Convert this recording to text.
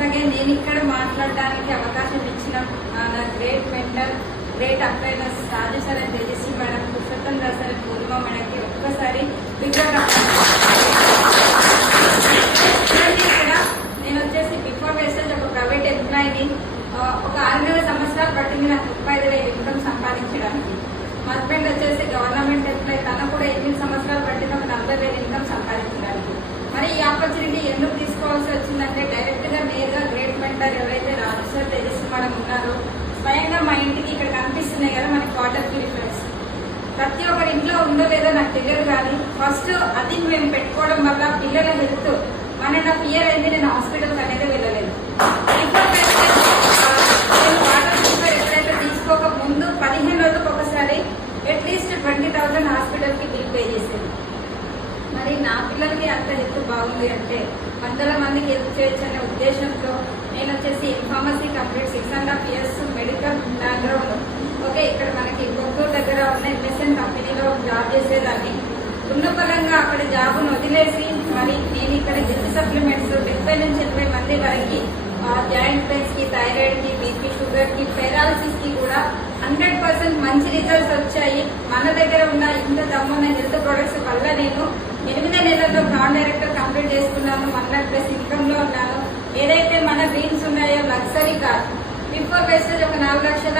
Once again నేను ఇక్కడ మాట్లాడడానికి అవకాశం ఇచ్చిన నా గ్రేట్ మెంటర్, గ్రేట్ అప్లైనర్స్ Raju sir and Tejaswi madam, Purushottam Rao sir, Purnima మేడంకి ఒక్కసారి ఇక్కడ నేను వచ్చేసి బిఫోర్ వేస్టేజ్ ఒక ప్రైవేట్ ఎంప్లాయీని. ఒక 6 సంవత్సరాలు పట్టింది నాకు 35,000 ఇన్కమ్ సంపాదించడానికి. మా హస్బెండ్ వచ్చేసి గవర్నమెంట్ ఎంప్లాయీ, తన కూడా 8 సంవత్సరాలు పట్టింది ఒక 40,000 ఇన్కమ్ సంపాదించడానికి. మరి ఈ ఆపర్చునిటీ ఎందుకు తీసుకోవాల్సి వచ్చిందంటే డైరెక్ట్ గా నేరుగా గ్రేట్ మెంటర్ ఎవరైతే రాజు సార్ తేజస్వి మేడం ఉన్నారో స్వయంగా మా ఇంటికి ఇక్కడ కనిపిస్తున్నాయి కదా మనకి వాటర్ ప్యూరిఫైర్స్. ప్రతి ఒక్కరి ఇంట్లో ఉందో లేదో నాకు తెలియదు, కానీ ఫస్ట్ అది మేము పెట్టుకోవడం వల్ల పిల్లల హెల్త్ 1.5 year అయింది నేను హాస్పిటల్కి అనేది వెళ్ళలేదు. వాటర్ ప్యూరిఫైర్ ఎప్పుడైతే తీసుకోక ముందు 15 రోజులకు ఒకసారి అట్లీస్ట్ 20,000 హాస్పిటల్కి బిల్ పే చేసేది. మరి నా పిల్లలకి అంత హెల్త్ బాగుంది అంటే 100 మందికి హెల్ప్ చేయొచ్చు అనే ఉద్దేశంతో నేను వచ్చేసి pharmacy complete 6.5 years medical background. Okay, ఇక్కడ మనకి గుంటూరు దగ్గర ఉన్న ఎంఎస్ఎన్ కంపెనీలో జాబ్ చేసేదాన్ని. ఉన్న పరంగా అక్కడ జాబ్ను వదిలేసి మరి నేను ఇక్కడ హెల్త్ సప్లిమెంట్స్ 70 నుంచి 80 మంది వరకు జాయింట్ పెయిన్స్ కి, థైరాయిడ్ కి, బీపీ, షుగర్ కి, పెరాలసిస్ కి కూడా 100% మంచి రిజల్ట్స్ వచ్చాయి. మన దగ్గర ఉన్న ఇంత దమ్మున్న హెల్త్ ప్రొడక్ట్స్ వల్ల నేను 8 నెలల్లో నాన్ డైరెక్టర్ కంప్లీట్ చేసుకున్నాను. 1 lakh+ ఇన్కమ్ లో ఉన్నాను. ఏదైతే మన డ్రీమ్స్ ఉన్నాయో లగ్జరీ కార్, బిఫోర్ వేస్టేజ్ ఒక 4 లక్షల